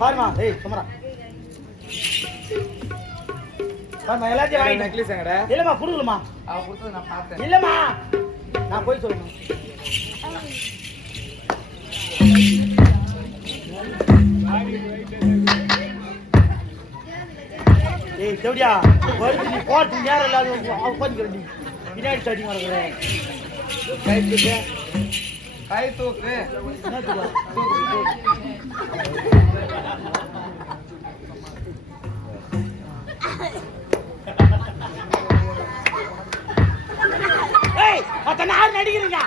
பாருமா ஏய் சுமரா பாருமா எல்லாத்தையும் வாங்கி நெக்லஸ் எங்கடா இல்லம்மா குடுங்கலமா அவ கொடுத்தது நான் பார்த்தேன் இல்லம்மா நான் போய் சொல்லணும் ஏய் தேவடியா வருது நீ போட்டு நேரம் இல்லாத அவ கொஞ்சம் பின்னாடி ஸ்டார்டிங் வரக்குறேன் கை தூக்கு என்ன தூக்கு ஏய் அத்தனை ஆள் நடிக்கிறீங்க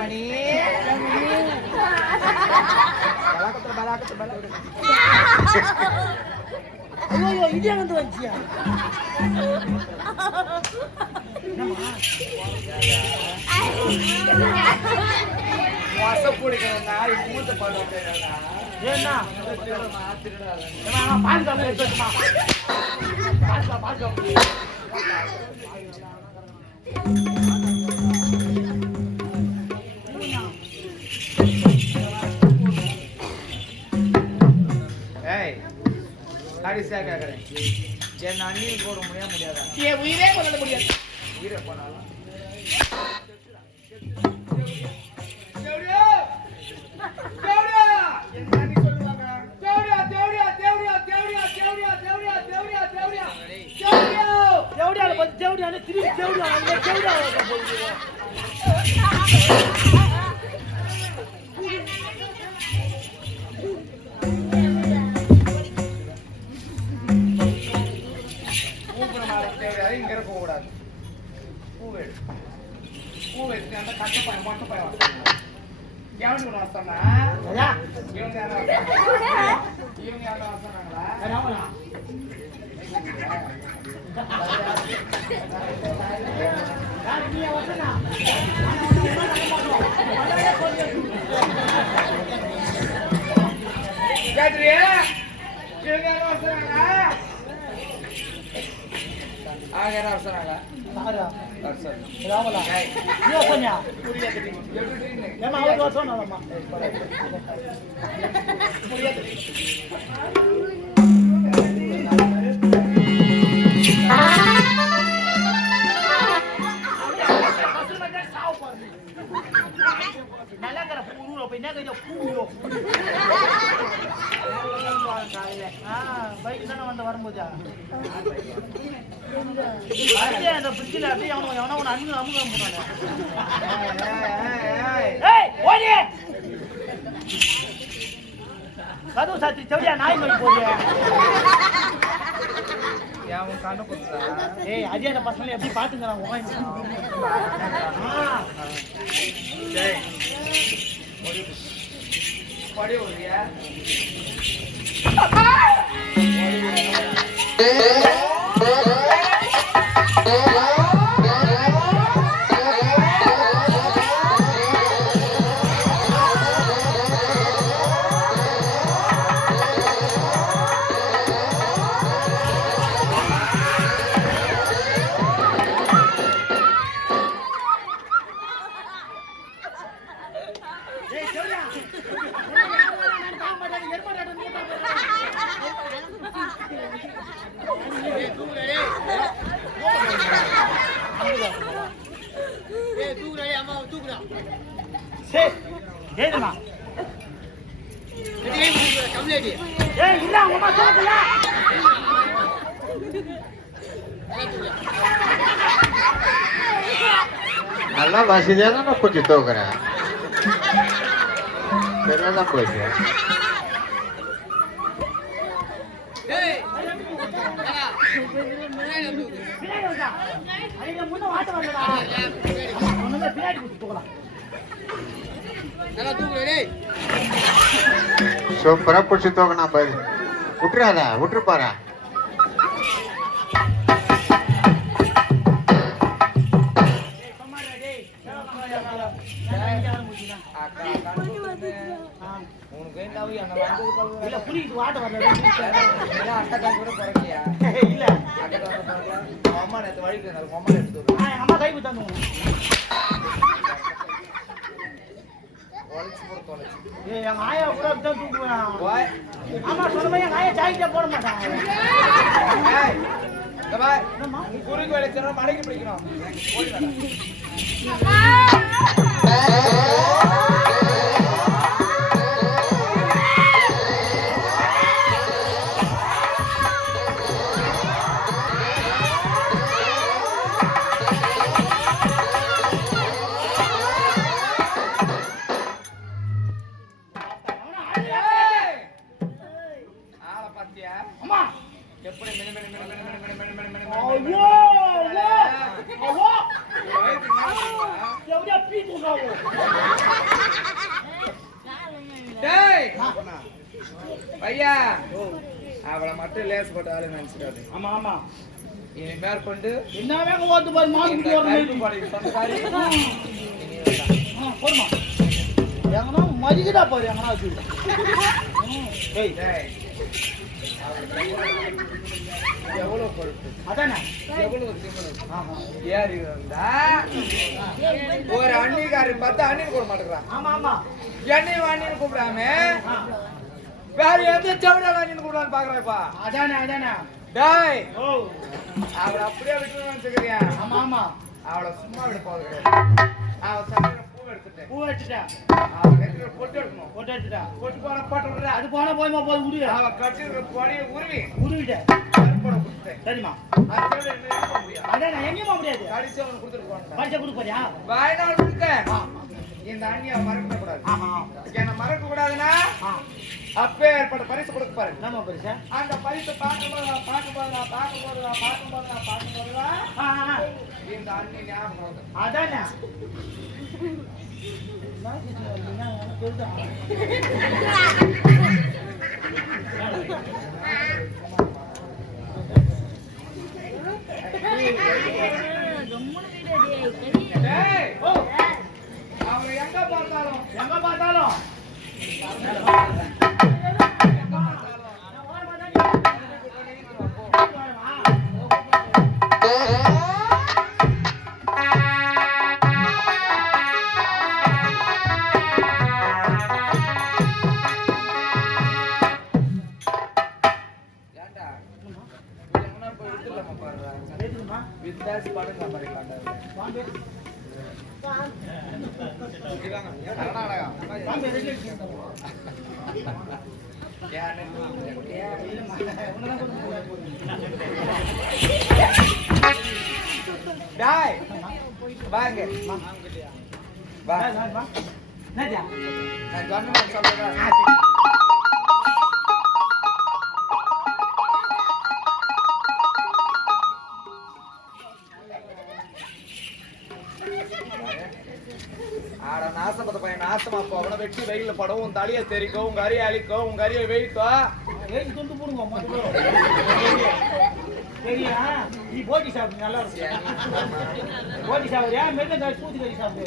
மணி ஐயோ இது எங்க வந்துச்சியா வாசப்பூடிக்கிறா மூத்த பாடுறா ஏன்னா கடைசியா கேட்கறேன் என் அண்ணியும் போட முடியாதா என் உயிரே கொள்ள முடியாது உயிரை போனாலும் இங்க இருக்க கூடாது பூ வச்சு அந்த கட்டப்பையன் மொட்டப்பையன் வந்தாங்க எவனுக்கு வந்தானா இவங்க யாரும் வந்தாங்களா கேட்ரியா இவங்க யாரும் வந்தாங்களா ஆகற அவசரங்களா ஆரா அவசரம் ராமலா நீ சொன்னியா புரியது ஏமா அவ சொன்னாலம்மா புரியது நல்லாங்கற பூரூல போய் என்ன பூரூ பைக் தானே வந்து வரும்போதா அந்த பிடிச்சல அப்படியே எவனோ ஒன்று அன்பு அமுக போனானே கதவு சாத்தி செவியா நாய் நோய் போறிய ஏய் அஜய் அந்த பசங்களை எப்படி பாத்துக்கிறான் படி ஓடியா ஏதுமா ஏய் இல்ல உங்க அம்மா சொல்லுங்க நல்லா வசதியா தான் கொஞ்சம் தூக்குறேன் சரியாதான் போயிட்டு முன்ன வாட்ட வரலடா ஒண்ணுமே பின்னாடி குத்து போகலாம் நல்லா தூக்குறே டேய் சூப்பரா பிடிச்சி தூக்கினா பாரு விட்டுறாதா விட்டுரு பாரு இல்ல புரியுது வாட்ட வரல அட்டை கூட குறைக்கியா இல்ல அட்டை அம்மா நேற்று வழிக்கு அம்மா எடுத்து அம்மா கை குத்தாங்க எங்க ஆயா கூட அப்படிதான் தூக்குவேன் ஆமா சொல்லுமா எங்க ஆயா சாய்க்கிட்டே போட மாட்டாங்க குறுக்கு வெளிச்சம் மலைக்கு பிடிக்கணும் எப்படி ஐயா அவளை மட்டும் லேஸ் போட்ட ஆளு நினைச்சிடாது ஆமா ஆமா இனி மேற்கொண்டு என்ன வேகம் ஓட்டு பாரு போடுமா எங்கன்னா மதிக்கடா பாரு எங்கன்னா எவ்வளவு கொழுப்பு அதானே எவ்வளவு ஏறி இருந்தா ஒரு அண்ணிக்காரி பார்த்து அண்ணின்னு கூட மாட்டேங்கிறான் ஆமா ஆமா என்னையும் அண்ணின்னு கூப்பிடாம வேற எந்த செவடால அண்ணின்னு கூப்பிடான்னு பாக்குறேப்பா அதானே அதானே டேய் ஓ அவளை அப்படியே விட்டுன்னு நினைச்சுக்கிறியா ஆமா ஆமா அவளை சும்மா விட போறது கிடையாது அவள் சமையல பூ எடுத்துட்டேன் பூ வச்சுட்டா அவள் நெத்தில பொட்டு எடுக்கணும் போட்டு வச்சுட்டா பொட்டு போன போட்டு விடுற அது போனா போய்மா போய் உருவி அவள் கட்டிருக்கிற பொடியை உருவி உருவிட்டேன் போட கொடுத்தேன் சரிம்மா அதோட என்ன இருக்க முடியாது அதான் எங்கேயுமா முடியாது கடிச்சு அவனுக்கு கொடுத்துட்டு போனேன் படிச்ச கொடுக்க போறியா வாய்நாள் கொடுத்தேன் இந்த அண்ணியை மறக்க கூடாது என்ன மறக்க கூடாதுன்னா அப்பே ஏற்பட்ட பரிசு கொடுக்க பாரு நம்ம பரிசா அந்த பரிசு பார்க்கும்போது இந்த அண்ணி ஞாபகம் அதானே அவங்க எங்க பார்த்தாலும் வித்தாசி படுங்க வாங்க ஆட நாசப்பட்ட பையன் நாசமா போகணும் வெட்டி வெயில படம் உன் தலையை தெரிக்கும் உங்க அரிய அழிக்கும் உங்க அரிய வெயிக்கும் துண்டு போடுங்க சரியா நீ போட்டி சாப்பிடு நல்லா இருக்கும் போட்டி சாப்பிடுறியா மெல்ல பூத்தி கறி சாப்பிடு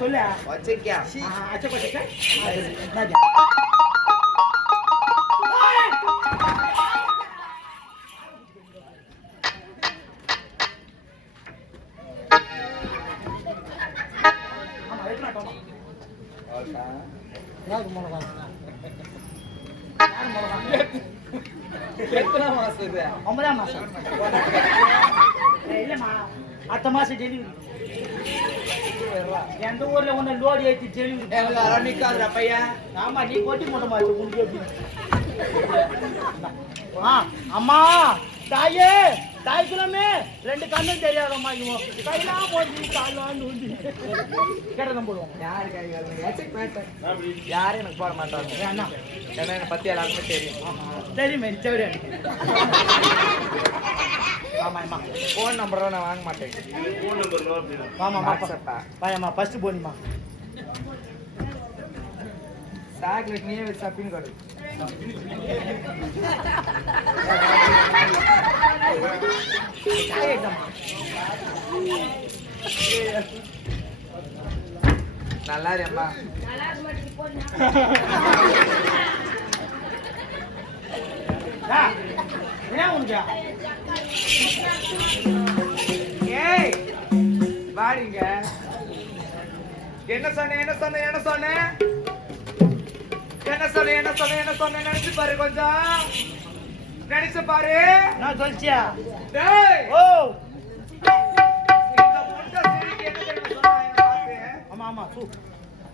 சொல்லு எத்தனை மாசம் இது 9ஆம் மாசம் இல்லம்மா அடுத்த மாசம் டெலிவரி எந்த ஊர்ல ஒண்ணு லோடு ஏற்றி டெலிவரி நிக்காதுடா பையன் ஆமா நீ கொட்டி போட்ட மாதிரி உனக்கு எப்படி அம்மா தாயே தாய்க்குலமே 2 கண்ணும் தெரியாதம்மா இவன் கையெல்லாம் போட்டு கால்லாம் ஊண்டி கேட்டதான் போடுவோம். யாரு கை யாரும் எனக்கு போட மாட்டாங்க. அண்ணா ஏன்னா என்னை பத்தி எல்லாருக்குமே தெரியும். தெரியுமே சரி. ஆமா ஆமா போன் நம்பர் நான் வாங்க மாட்டேன். ஆமா வாட்ஸ்அப்பா பாயம்மா ஃபர்ஸ்ட் போனிமா சாக்லேட் நீயே வச்சு சாப்பின்னு கொடு. நல்லா இருமா. ஏன் உனக்கு ஏய் வாடிங்க. என்ன சொன்னேன் என்ன சொன்னேன் என்ன சொன்னேன் என்ன சொன்னேன் என்ன சொன்னேன் என்ன சொன்னேன் நினைச்சு பாரு, கொஞ்சம் நினைச்சு பாரு. நான் சொல்லிச்சியா? டேய் ஓ இந்த முட்டை சிரிக்கு என்ன தெரியுமா சொன்னா என்ன பார்த்து? ஆமா ஆமா சூ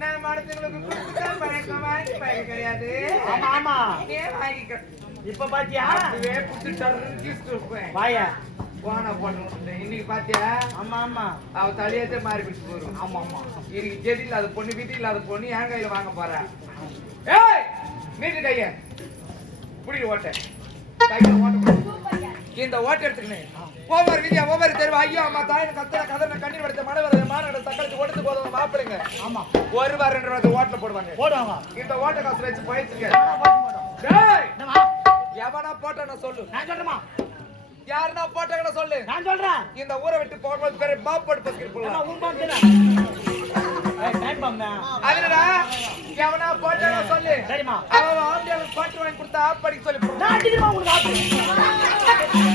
நான் மனசுங்களுக்கு குடுத்தா பழக்கம் வாங்கி பழக்கம் கிடையாது. ஆமா ஆமா நீ வாங்கிக்க. இப்ப பாத்தியா? அதுவே புட்டு டர்ன்னு கீஸ்ட் இருப்பேன். வாயா போனா போட்டு இன்னைக்கு பாத்தியா? ஆமா ஆமா அவ தலையத்தே மாறி பிடிச்சு போறோம். ஆமா ஆமா இன்னைக்கு ஜெதி இல்லாத பொண்ணு வீட்டு இல்லாத பொண்ணு என் கையில வாங்க போற. ஏய் நீட்டு கைய புடிக்க ஓட்ட கையில ஓட்ட. இந்த ஓட்ட எடுத்துக்கணும். ஒவ்வொரு விதியா ஒவ்வொரு தெருவு ஐயோ அம்மா தாயின் கத்தன கதன கண்ணீர் வடித்த மழை வர மாநகர தக்கடிச்சு ஓட்டு போதும் மாப்பிடுங்க. ஆமா ஒரு வாரம் 2 வாரம் ஓட்டல போடுவாங்க. போடுவாங்க. இந்த ஓட்ட காசு வச்சு போயிடுச்சுங்க. டேய் எவனா போட்டான சொல்லு. நான் சொல்றேமா? யாருன்னா போட்டாங்கன்னு சொல்லு. நான் சொல்றேன். இந்த ஊரை விட்டு போகும்போது பேரு பாப்போடு பஸ்கில் போடலாம். உன் பாம்புடா. டைம் பாம்பா. அதுடா எவனா போட்டாங்கன்னு சொல்லு. சரிமா. அவன் ஆண்டியால பாட்டு வாங்கி கொடுத்தா படிக்க சொல்லி. நான் அடிக்கிறேன் உங்களுக்கு ஆப்பு.